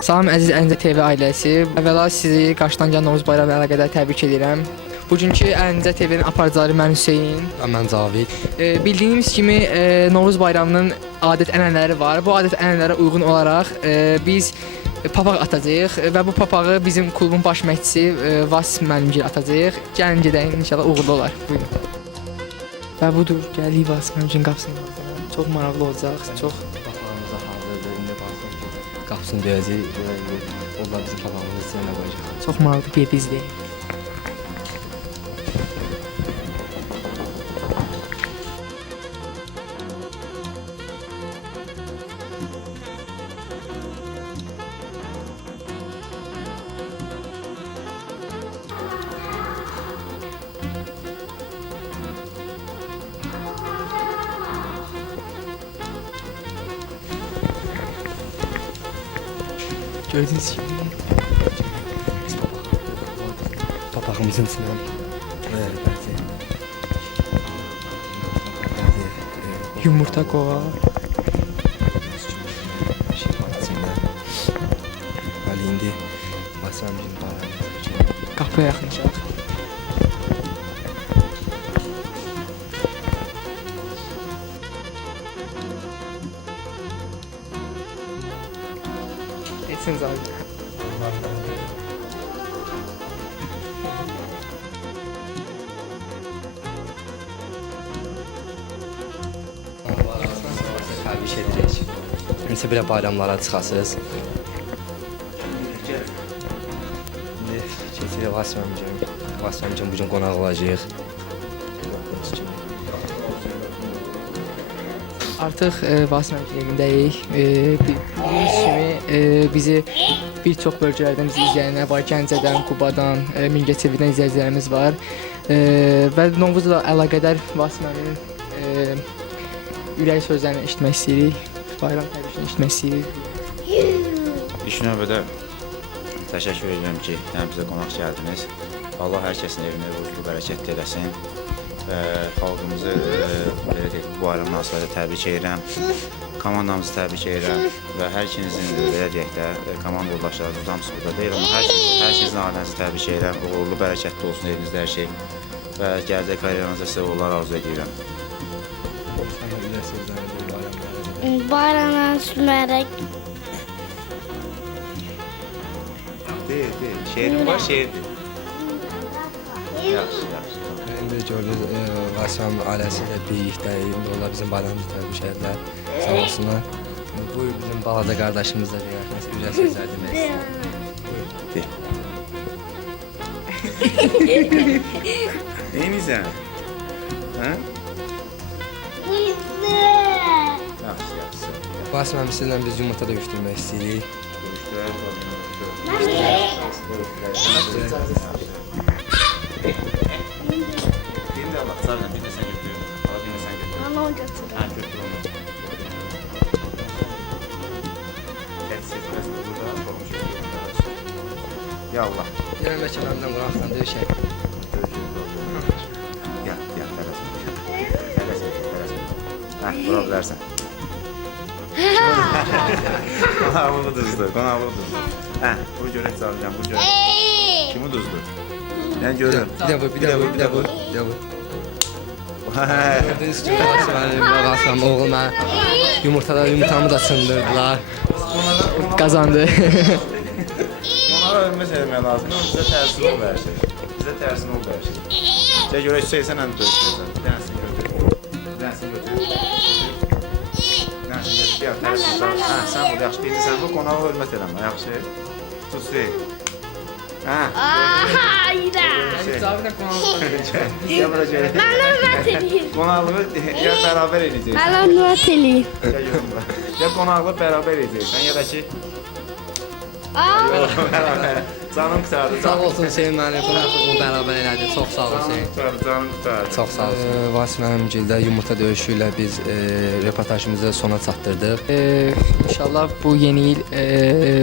Salam əziz Əlincə TV ailəsi. Əvvəla sizi qarşıdan gələn Novruz bayramı ilə əlaqədar təbrik edirəm. Bugünkü Əlincə TV-nin aparıcıları mən Hüseyn. Mən Cavid. Bildiyimiz kimi Novruz bayramının adət-ənənələri var. Bu adət-ənənələrə uyğun olaraq biz papaq atacağıq və bu papağı bizim klubun baş məşqçisi Vas müəllimgil atacaq. Gəlin gedək, inşallah uğurlu olar. Buyurun. Və budur, gəlik Vas müəllimgilin qapısına. Çox maraqlı olacaq, çox. Papağımıza hazırdır, indi baxın ki, qapısını döyəcək, onlar bizim papağımızı içinə qoyacaq. Çox maraqlı, gedib izləyək. Gördüğünüz gibi Papağımızın içinə bəzi yumurta qoyaq. şey var içində. Bəli, indi basıram bizim bayramımız üçün. Qapıya yaxınlaşaq. Etsiniz abi. Təbrik edirik. Necə belə bayramlara çıxasınız. İndi keçirik Vas müəllimcim bugün qonaq olacaq. Artıq Vasım evindəyik. Bildiyiniz kimi bizi bir çox bölgələrdən bizi izləyənlər var. Gəncədən, Qubadan, Mingəçevirdən izləyicilərimiz var. Və Novruzla əlaqədar Vasım müəllimin ürək sözlərini eşitmək istəyirik. Bayram təbrikini eşitmək istəyirik. İlk növbədə təşəkkür edirəm ki, bizə qonaq gəldiniz. Allah hər kəsin evini ruzlu bərəkətli eləsin. Xalqımızı belə deyək, bu bayram münasibətilə təbrik edirəm. Komandamızı təbrik edirəm və hər ikinizin belə deyək də komanda yoldaşlarınız hamısı burada deyil, amma hər ikinizin ailənizi təbrik edirəm. Uğurlu, bərəkətli olsun evinizdə hər şey və gələcək karyeranızda sizə uğurlar arzu edirəm. Bayramınız mübarək. Deyil. Şeirim var, şeirdir. Yaxşı. İndi gördünüz, Vasım ailəsi ilə birlikdəyik. İndi onlar bizim bayramımızı təbrik edirlər. Sağ olsunlar. Bu bizim balaca qardaşımız da deyək. Nəsə ürək sözlər demək istəyir. Neyinizən? Hə? Yaxşı. Vasım müəllim sizlə biz yumurta döyüşdürmək istəyirik. Birini de Allah, sarıdan bir de sen götür. Allah bir de sen götür. Bana o götür. Ha götür onu. Etsiz biraz burada olmuş. Ya Allah. Gəlin Məkkə müəllimdən qonaqdan döyüşək. Gel, tələsmə. Hə, bura bilərsən. Qonaqlığı düzdür. Hə, bu görək çalacağım, bu görək. Kimi düzdür? Yəni görürüm. Bir də bu. Gördüyünüz kimi Vasım müəllim və Vasım oğlum yumurtamı da sındırdılar. Qazandı. Onlara ölməz eləmək lazım. Bizə tərsin ol hər şey. Gəl görək Hüseyin sən döyüşürsən. Bir dənəsini götür. Gəl, tərsin ol. Hə, sən ol, yaxşı. Birinci sən bu qonağa hörmət eləmə, yaxşı. Tut Hüseyin. Hə. Hayda. Gəl bura görək. Ben hürmet edeyim. Qonaqlığı gəl bərabər edəcəksən. Ben hürmet edeyim. Gəl görüm bura. Gəl qonaqlığı bərabər edəcəksən ya da ki bərabər. Canım qurtardı. Sağ olsun Hüseyin müəllim, qonaqlığımı bərabər elədi. Çox sağ ol Hüseyin. Canım qurtardı. Çox sağ olsun. Vasım müəllimgildə yumurta döyüşü ilə biz reportajımızı sona çatdırdıq. İnşallah bu yeni il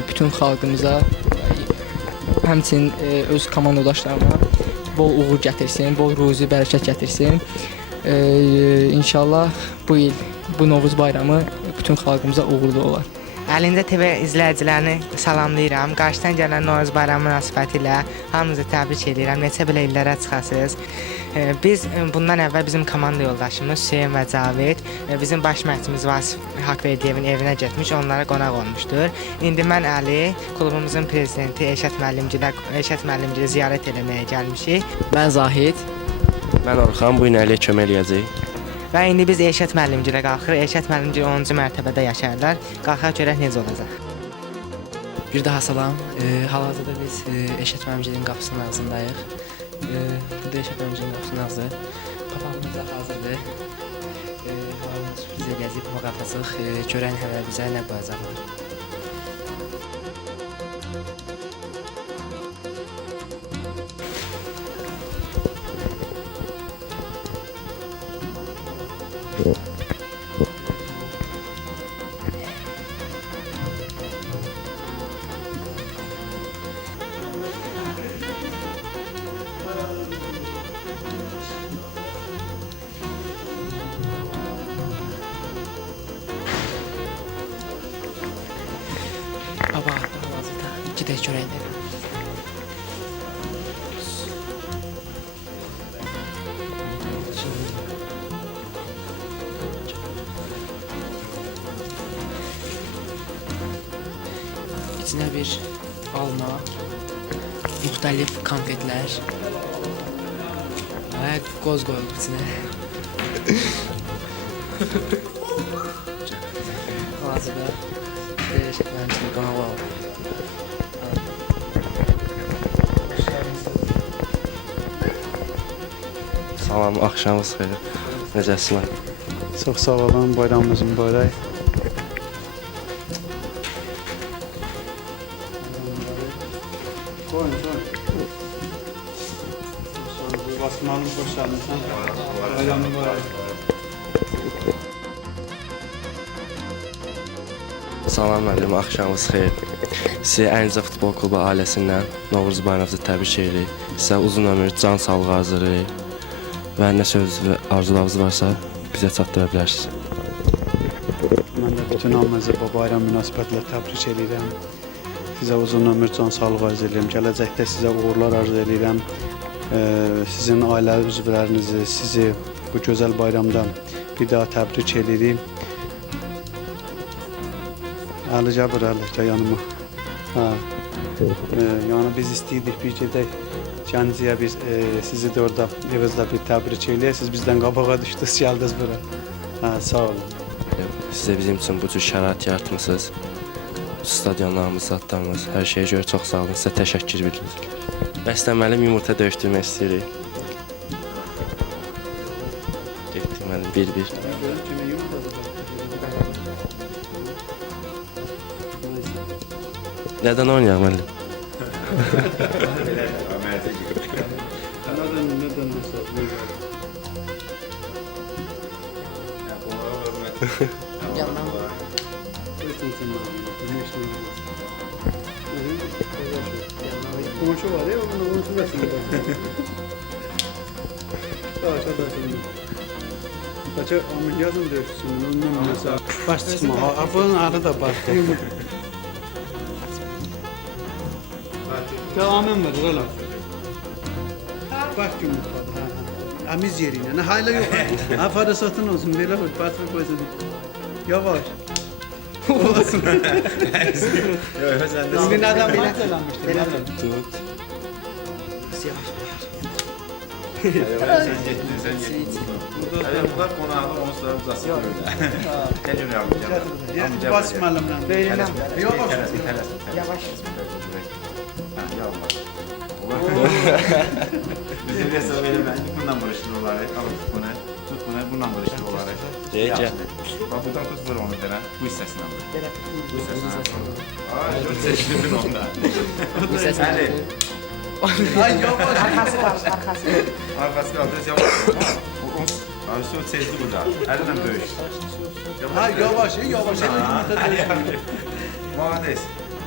bütün xalqımıza, həmçinin öz komandaşlarına bol uğur gətirsin, bol ruzi bərəkət gətirsin. İnşallah bu il bu Novruz bayramı bütün xalqımıza uğurlu olar. Əlində TV izləyicilərini salamlayıram. Qarşıdan gələn Novruz bayramı münasibətilə hamınızı təbrik edirəm. Neçə belə illərə çıxasınız. Biz bundan əvvəl bizim komanda yoldaşımız Hüseyn və Cavid bizim baş məşqçimiz Vasif Haqverdiyevin evinə getmiş, onlara qonaq olmuşdur. İndi mən Əli, klubumuzun prezidenti Elşad müəllimgilə ziyarət etməyə gəlmişik. Mən Zahid. Mən Orxan, bu gün Əliyə kömək eləyəcək. Və indi biz Elşad müəllimgilə qalxırıq. Elşad müəllimgil 10-cu mərtəbədə yaşayırlar. Qalxaq görək necə olacaq. Bir daha salam. Hal-hazırda biz Elşad müəllimgilin qapısının ağzındayıq. Burada Elşad müəllimgilin qapısının ağzı. Papağımız da hazırdır. Hal-hazırda sürpriz eləyəcək, papaq atacaq. Görən hələ bizə nə qoyacaqlar. Baba, hal-hazırda gedək görək də. İçinə bir alma, müxtəlif konfetlər və qoz qoyulub içinə. Hal-hazırda Şəklərin içində qanalı alıb. Salam, axşamınız xeyir. Necəsiniz? Çox sağ olun, bayramımız mübarək. Qoyun. Basmanın xoş gəlmişsən. Bayram mübarək. Salam müəllim, axşamınız xeyir. Sizə Əlincə Futbol Klubu ailəsindən Novruz bayramınızı təbrik edirik. Sizə uzun ömür, can sağlığı arzulayırıq. Və nə söz və arzularınız varsa bizə çatdıra bilərsiniz. Mən də bütün hamınızı bu bayram münasibətilə təbrik edirəm. Sizə uzun ömür, can sağlığı arzu edirəm. Gələcəkdə sizə uğurlar arzu edirəm. Sizin ailə üzvlərinizi, sizi bu gözəl bayramda bir daha təbrik edirik. Əli gəbir Əli yanıma. Yəni biz istəyirdik bir gedək Gəncəyə biz sizi də orada evinizdə bir təbrik eləyək. Siz bizdən qabağa düşdünüz, gəldiniz bura. Sağ olun. Sizə bizim üçün bu cür şərait yaratmısınız. Stadionlarımız, zatlarımız, hər şeyə görə çox sağ olun. Sizə təşəkkür edirik. Bəsdən müəllim yumurta döyüşdürmək istəyirik. Getdik müəllim, 1-1. Nədən oynayaq müəllim? Nədən desək, Yandan Qonşu var ya, onun qonşu rəsmində. Aşağıda. Qaça yazın döyüşsün, ondan mesela. Baş çıxma, bunun adı da baş. Devamen verir oğlum. Baş yumurtadır. Əmiz yerinə. Nə hayla yox. Afara satın olsun, belə bir batır qoysun. Yavaş. Olsun. Bugün adam eləmişdir. Tut. Bunlar qonağı onsuz da uzasın. Nə gün yapacağım? Bas müəllimlə. Böyründən. Yavaş. Yavaş. Bizim hesab eləmək, bundan vuruşdur olaraq, alıb bunu, tut bunu, bundan vuruşdur olaraq. Gəl. Bax, buradan tut vur onu belə, bu hissəsindən vur. Bu hissəsindən vur. Ay, çok seçdin onda. Əli. Ay yavaş. Arxası qaldı, arxası. Arxası qaldı, yavaş. Ay, çok seçdi burada. Əllə böyük. Ha yavaş, yavaş. Malades.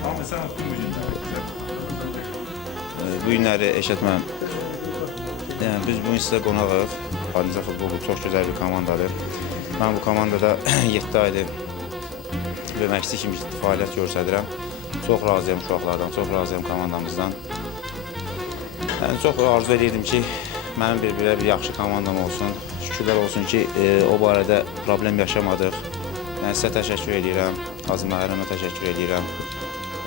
Amma sən unuttun bu gündə. Bu günləri Elşad müəllim, yəni biz bu gün sizə qonağıq. Əlincə Futbol Klubu çox gözəl bir komandadır. Mən bu komandada 7 aydır təcrübə məşqçisi kimi fəaliyyət göstərirəm. Çox razıyam uşaqlardan, çox razıyam komandamızdan. Yəni, çox arzu edirdim ki, mənim belə bir yaxşı komandam olsun. Şükürlər olsun ki, o barədə problem yaşamadıq. Yəni, sizə təşəkkür edirəm, Azim Məhərrəmə təşəkkür edirəm.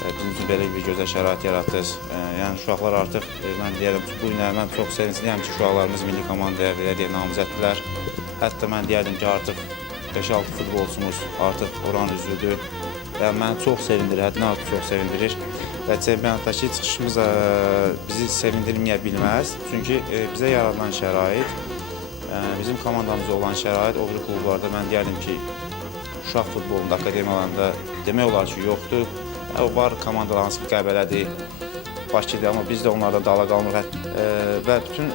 Bizim üçün belə bir gözəl şərait yaratdınız. Yəni, uşaqlar artıq, mən deyərəm ki, bu günə mən çox sevincliyəm ki, uşaqlarımız milli komandaya belə deyək, namizəddirlər. Hətta mən deyərdim ki, artıq 5-6 futbolçumuz artıq oran üzvüdür. Və məni çox sevindirir, həddindən artıq çox sevindirir. Və çempionatdakı çıxışımız bizi sevindirməyə bilməz. Çünki bizə yaradılan şərait, bizim komandamıza olan şərait o biri klublarda mən deyərdim ki, uşaq futbolunda, akademiyalarında demək olar ki, yoxdur. O var komandalar hansı ki, Qəbələdir, Bakıdır, amma biz də onlardan dala qalmırıq. Və bütün,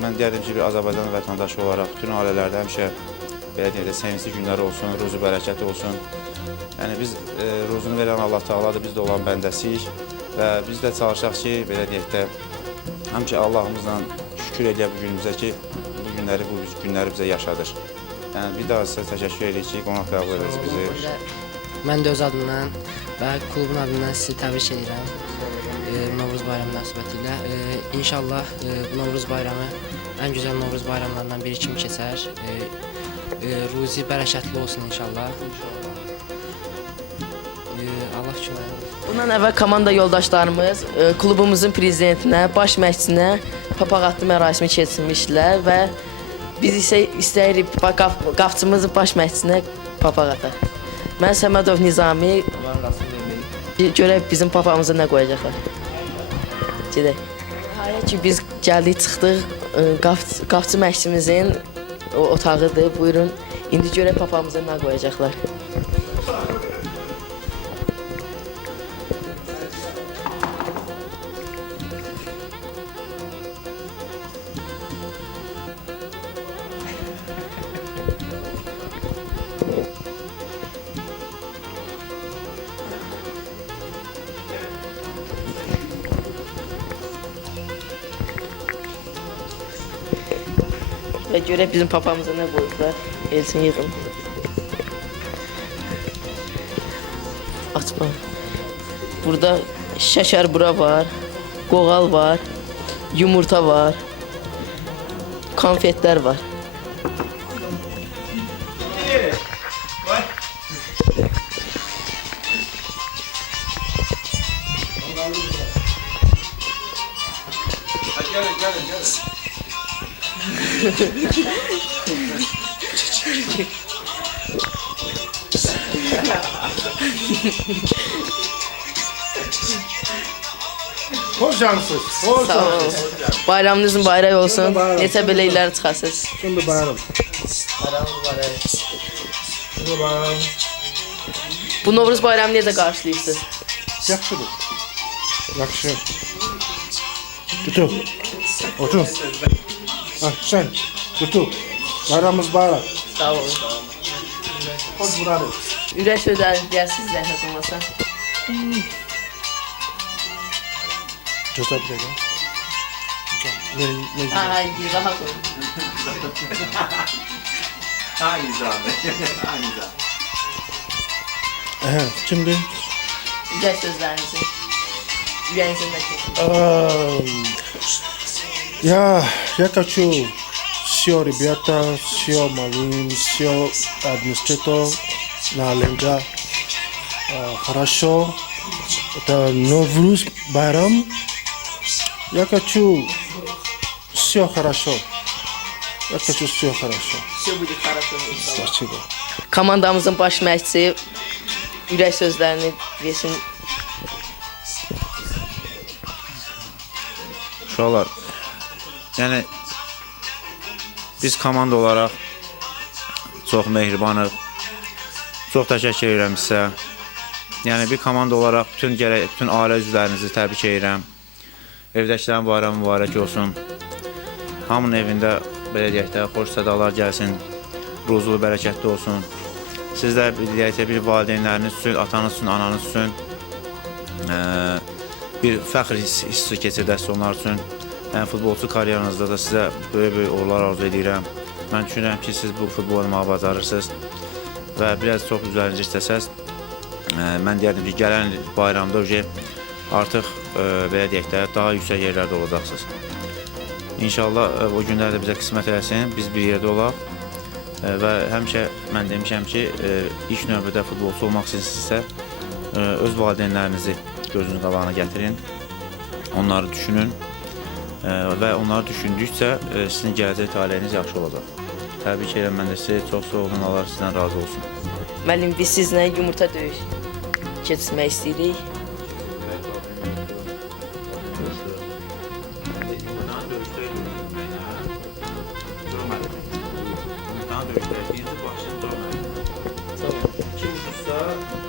mən deyərdim ki, bir Azərbaycan vətəndaşı olaraq bütün ailələrdə həmişə belə deyək də sevincli günlər olsun, ruzu bərəkəti olsun. Yəni biz ruzunu verən Allah Teala'dır, biz də olan bəndəsiyik və biz də çalışaq ki, belə deyək də həmişə Allahımızla şükür edək bu günümüzə ki, bu günləri bizə yaşadır. Yəni bir daha sizə təşəkkür edirik ki, qonaq qəbul edəcək bizi. Mən də öz adımdan və klubun adından sizi təbrik edirəm Novruz bayramı münasibətilə. İnşallah bu Novruz bayramı ən gözəl Novruz bayramlarından biri kimi keçər. Ruzi bərəkətli olsun inşallah. Allah kömək olsun. Bundan əvvəl komanda yoldaşlarımız klubumuzun prezidentinə, baş məşqçisinə papaq atlı mərasimi keçirmişdilər və biz isə istəyirik qapçımız baş məşqçisinə papaq ataq. Mən Səmədov Nizami, görək bizim papağımıza nə qoyacaqlar. Gedək. Nəhayət ki, biz gəldik, çıxdıq, qapçı məşqçimizin otağıdır, buyurun. İndi görək papağımıza nə qoyacaqlar. Və görək bizim papağımıza nə qoyublar. Elsin yığın. Açma. Burada şəkər bura var, qoğal var, yumurta var, konfetlər var. Hoş cansız. Hoş Sağ olun. Bayramınızın bayrağı olsun. Neçə belə illər çıxasınız. Şimdi bayram. Bayram. Bu Novruz bayramını necə qarşılayırsınız? Yaxşıdır. Yaxşı. Tutu. Otur. Ha, sen. Tutu. Bayramımız bayram. Sağ olun. Hoş buradır. Ürək sözləriniz deyəsiniz zəhmət olmasa. Cəsad bir dəqiqə. Ne Ay, rahat olun. Şimdi Ürək sözlərinizi. Ürəyinizin nə kesin. я хочу все ребята, все малым, все администратор на Ленга. Хорошо. Это Новруз Байрам. Я хочу все хорошо. Я хочу все хорошо. Все будет хорошо. Спасибо. Komandamızın baş məşqçisi ürək sözlərini desin. Uşaqlar, yəni biz komanda olaraq çox mehribanıq. Çox təşəkkür edirəm sizə. Yəni bir komanda olaraq bütün ailə üzvlərinizi təbrik edirəm. Evdəkilərin bayramı mübarək olsun. Hamının evində belə deyək də xoş sədalar gəlsin. Ruzulu bərəkətli olsun. Siz də deyək də bir valideynləriniz üçün, atanız üçün, ananız üçün bir fəxr hissi keçirdəsiz onlar üçün. Yəni futbolçu karyeranızda da sizə böyük uğurlar arzu edirəm. Mən düşünürəm ki, siz bu futbolu oynağı bacarırsınız və biraz çox üzərinizi istəsəz mən deyərdim ki, gələn bayramda artıq belə deyək də daha yüksək yerlərdə olacaqsınız. İnşallah o günlər də bizə qismət eləsin, biz bir yerdə olaq və həmişə mən demişəm ki, ilk növbədə futbolçu olmaq istəyirsinizsə, öz valideynlərinizi gözünün qabağına gətirin, onları düşünün və onları düşündükcə sizin gələcək taleyiniz yaxşı olacaq. Təbrik edirəm, mən də sizə çox sağ olun, Allah sizdən razı olsun. Müəllim, biz sizlə yumurta döyüş keçirmək istəyirik. Kim uçursa,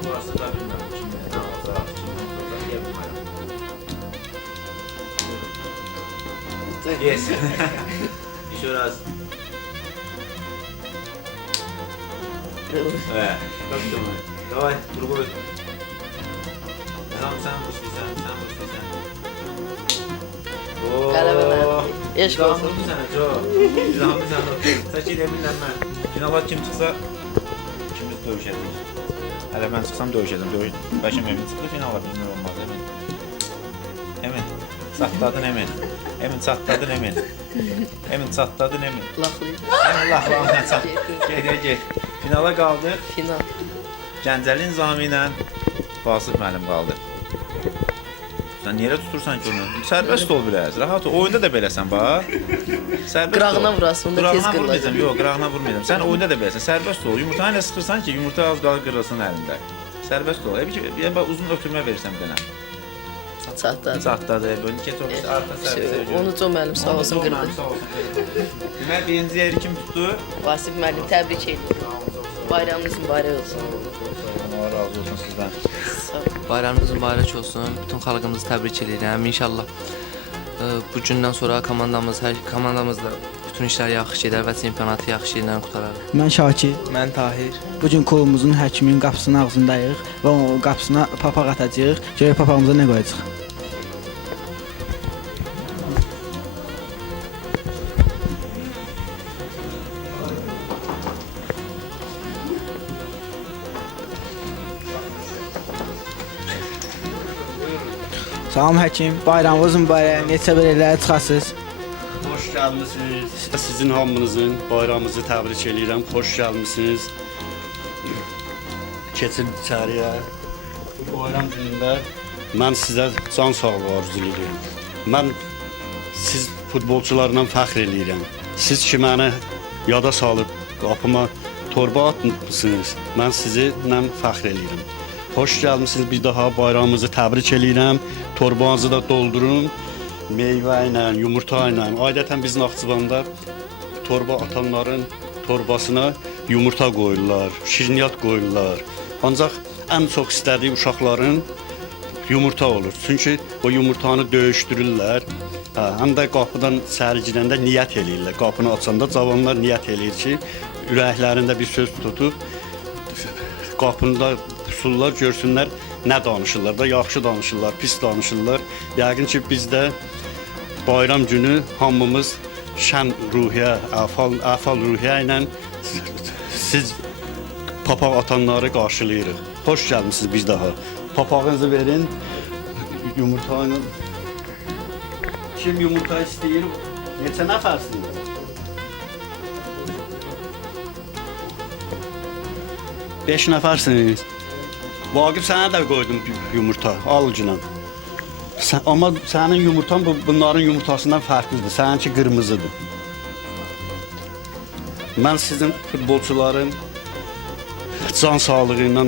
burası da bilməm, kimin nə alacaq, kimin olacaq, deyə bilmərəm. Yes. Еще раз. Как думаешь? Давай, другой. Сам пусти, сам пусти. Qələbədən. Eşq olsun. Çəkil eminəm mən. Finala kim çıxsa, ikimiz döyüşəcəyik. Hələ mən çıxsam döyüşəcəm. Bəlkə Emin çıxdı finala, bilmir olmaz Emin. Emin, çatladın Emin. Emin çatladın Emin. Emin çatladın Emin. Laxlayır. Emin laxlamına çat. Get. Finala qaldı. Final. Gəncəli Nizami ilə Vasif müəllim qaldı. Sən yerə tutursan ki onu? Sərbəst ol biraz. Rahat ol. Oyunda da beləsən bax. Sərbəst ol. Qırağına vurasın, onda tez Qırağına qırılacaq. vurmayacam. Yox, qırağına vurmayacam. Sən oyunda da beləsən. Sərbəst ol. Yumurtanı ilə sıxırsan ki, yumurta az qalır qırılsın əlində. Sərbəst ol. Bir uzun ötürmə verirsən bir dənə. Çatdadı. Çatdadı. Böyle keç olmuş. Arxa sərbəst. Onu Con müəllim sağ olsun qırdı. Demək birinci yeri kim tutdu? Vasif müəllim, təbrik edirəm. Bayramınız mübarək olsun. Allah razı olsun sizdən. Sağ ol. Bayramınız mübarək olsun. Bütün xalqımızı təbrik edirəm. İnşallah bu gündən sonra komandamızda bütün işlər yaxşı gedər və çempionatı yaxşı ilə qutararıq. Mən Şakir. Mən Tahir. Bu gün klubumuzun həkiminin qapısının ağzındayıq və o qapısına papaq atacağıq. Görək papağımıza nə qoyacağıq. Salam həkim, bayramınız mübarək, neçə belələrə çıxasınız. Xoş gəlmisiniz. Sizin hamınızın bayramınızı təbrik edirəm. Xoş gəlmisiniz. Keçin içəriyə. Bu bayram günündə mən sizə can sağlığı arzulayıram. Mən siz futbolçularla fəxr edirəm. Siz ki məni yada salıb qapıma torba atmısınız. Mən sizinlə fəxr edirəm. Xoş gəlmisiniz. Bir daha bayramınızı təbrik edirəm. Torbanızı da doldurun. Meyvə ilə, yumurta ilə. Adətən biz Naxçıvanda torba atanların torbasına yumurta qoyurlar, şirniyyat qoyurlar. Ancaq ən çox istədiyi uşaqların yumurta olur. Çünki o yumurtanı döyüşdürürlər. Həm də qapıdan səhər girəndə niyyət eləyirlər. Qapını açanda cavanlar niyyət eləyir ki, ürəklərində bir söz tutub qapında pusullar, görsünlər nə danışırlar da, yaxşı danışırlar, pis danışırlar. Yəqin ki, bizdə bayram günü hamımız şən ruhiyyə, əfal ruhiyyə ilə siz papaq atanları qarşılayırıq. Xoş gəlmisiniz bir daha. Papağınızı verin, yumurta ilə. Kim yumurta istəyir? Neçə nəfərsiniz? Beş nəfərsiniz. Vaqif sənə də qoydum yumurta, al günən. Amma sənin yumurtan bunların yumurtasından fərqlidir. Səninki qırmızıdır. Mən sizin futbolçuların can sağlığı ilə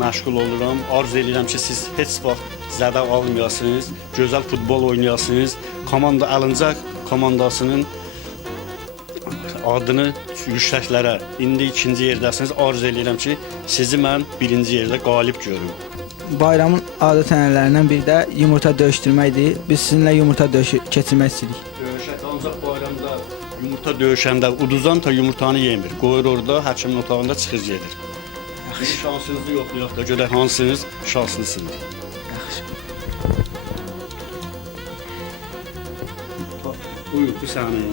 məşğul oluram. Arzu edirəm ki, siz heç vaxt zədə almayasınız, gözəl futbol oynayasınız. Komanda Əlincək komandasının adını yüksəklərə, indi ikinci yerdəsiniz. Arzu edirəm ki, sizi mən birinci yerdə qalib görüm. Bayramın adət-ənənələrindən biri də yumurta döyüşdürməkdir. Biz sizinlə yumurta döyüşü keçirmək istəyirik. Döyüşək ancaq bayramda yumurta döyüşəndə uduzan da yumurtanı yemir. Qoyur orada, həkimin otağında çıxır gedir. Bir şansınızı yoxlayaq da görək hansınız şanslısınız. Yaxşı. Buyur, bir saniyə.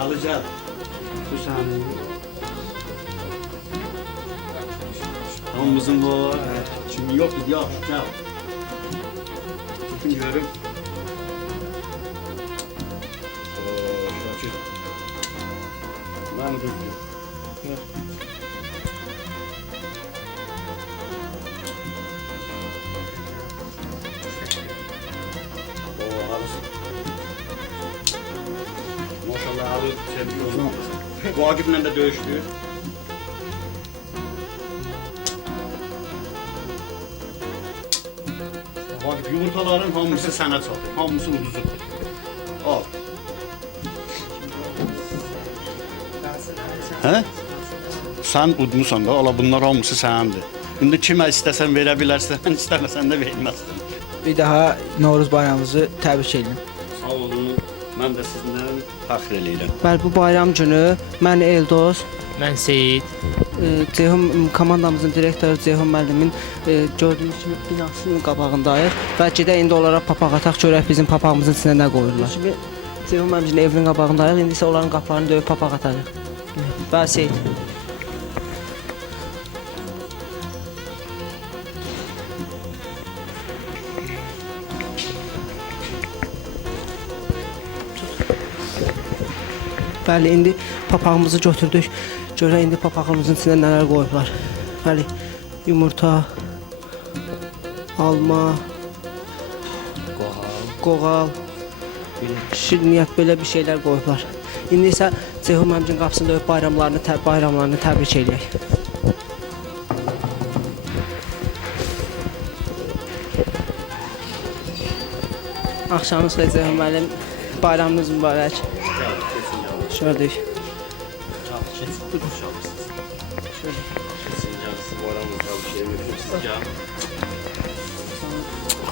Alıcaq. Bu saniyə. Hamımızın var. Şimdi yok idi, yaxşı, gəl. Tutun görüm. Şakir. Mən düzdür. Maşallah abi seviyorum. Vagif'le de dövüştü. Vagif yumurtaların hamısı sənə çatır, hamısı uduzudur. Al. Hə? Sən udmusan da, ala bunlar hamısı səndir. İndi kimə istəsən verə bilərsən, istəməsən də verməzsən. Bir daha Novruz bayramımızı təbrik edirəm. Sağ olun, mən də sizinlə fəxr eləyirəm. Bəli, bu bayram günü mən Eldoz, Mən Seyid. Ceyhun komandamızın direktoru Ceyhun müəllimin gördüyünüz kimi binasının qabağındayıq və gedək indi onlara papaq ataq, görək bizim papağımızın içinə nə qoyurlar. Şimdi Ceyhun müəllimizin evinin qabağındayıq, indi isə onların qapılarını döyüb papaq atacaq. Bəli, Seyid. Bəli, indi papağımızı götürdük. Görək indi papağımızın içində nələr qoyublar. Bəli, yumurta, alma, qoğal, şirniyyat belə bir şeylər qoyublar. İndi isə Ceyhun müəllimin qapısını döyüb bayramlarını təbrik edək. Axşamınız xeyir Ceyhun müəllim. Bayramınız mübarək. Gördük.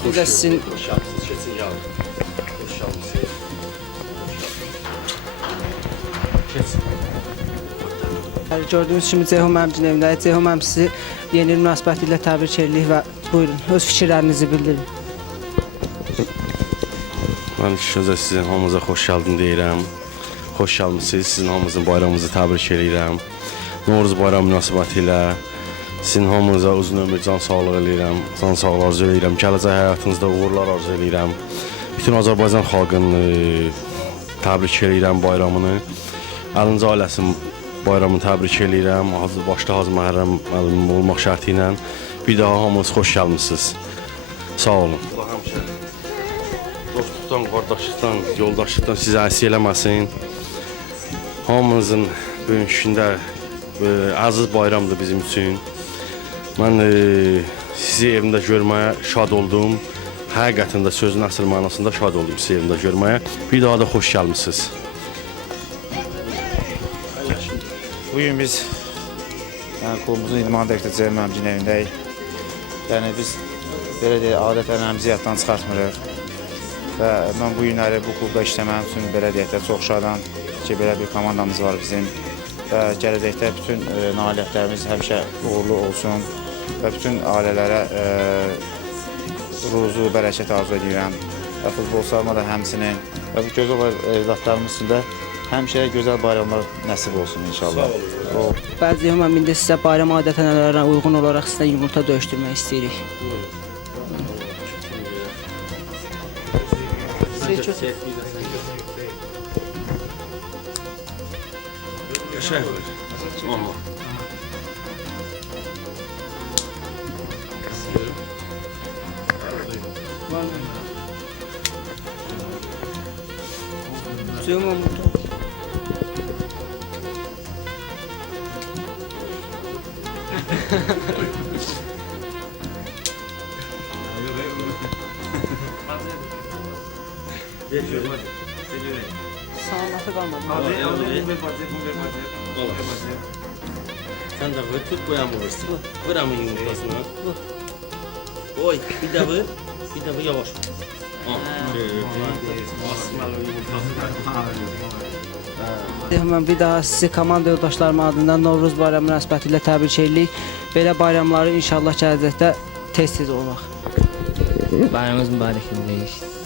Bir də sizin gördüyünüz kimi Ceyhun müəllimcinin evindəyik. Ceyhun müəllim sizi yeni il münasibəti ilə təbrik edirik və buyurun, öz fikirlərinizi bildirin. Mən sözə sizin hamınıza xoş gəldin deyirəm. Xoş gəlmisiniz. Sizin hamınızın bayramınızı təbrik edirəm. Novruz bayramı münasibəti ilə sizin hamınıza uzun ömür, can sağlığı eləyirəm. Can sağlığı arzu eləyirəm. Gələcək həyatınızda uğurlar arzu eləyirəm. Bütün Azərbaycan xalqını təbrik eləyirəm bayramını. Əlinizə ailəsinin bayramını təbrik eləyirəm. Başda Hacı Məhərrəm müəllim olmaq şərti ilə. Bir daha hamınız xoş gəlmisiniz. Sağ olun. Allah həmişə dostluqdan, qardaşlıqdan, yoldaşlıqdan sizə əksik eləməsin. Hamımızın bugünkündə əziz bayramdır bizim üçün. Mən sizi evimdə görməyə şad oldum. Həqiqətən də sözün əsl mənasında şad oldum sizi evimdə görməyə. Bir daha da xoş gəlmisiniz. Bugün biz klubumuzun idman direktoru Ceyhun müəllimcinin evindəyik. Yəni biz belə deyək, adət-ənənəmizi yaddan çıxartmırıq. Və mən bu günləri bu klubda işləməyim üçün belə deyək də çox şadam ki, belə bir komandamız var bizim. Və gələcəkdə bütün nailiyyətlərimiz həmişə uğurlu olsun və bütün ailələrə ruzu, bərəkət arzu edirəm. Və futbolçularıma da həmçinin və bu gözəl evlatlarımız üçün də həmişə gözəl bayramlar nəsib olsun inşallah. Bəli, Ceyhun müəllim, indi sizə bayram adət-ənənələrinə uyğun olaraq sizə yumurta döyüşdürmək istəyirik. Sağlıqlı qalmadı. Sen de vur, tut bu yağmur vursun. Vur ama yumurtasını. Oy, bir de vur. Bir de vur yavaş. Mən bir daha sizi komanda yoldaşlarım adından Novruz bayramı münasibəti ilə təbrik edirik. Belə bayramları inşallah gələcəkdə tez-tez olmaq. Bayramımız mübarək olsun.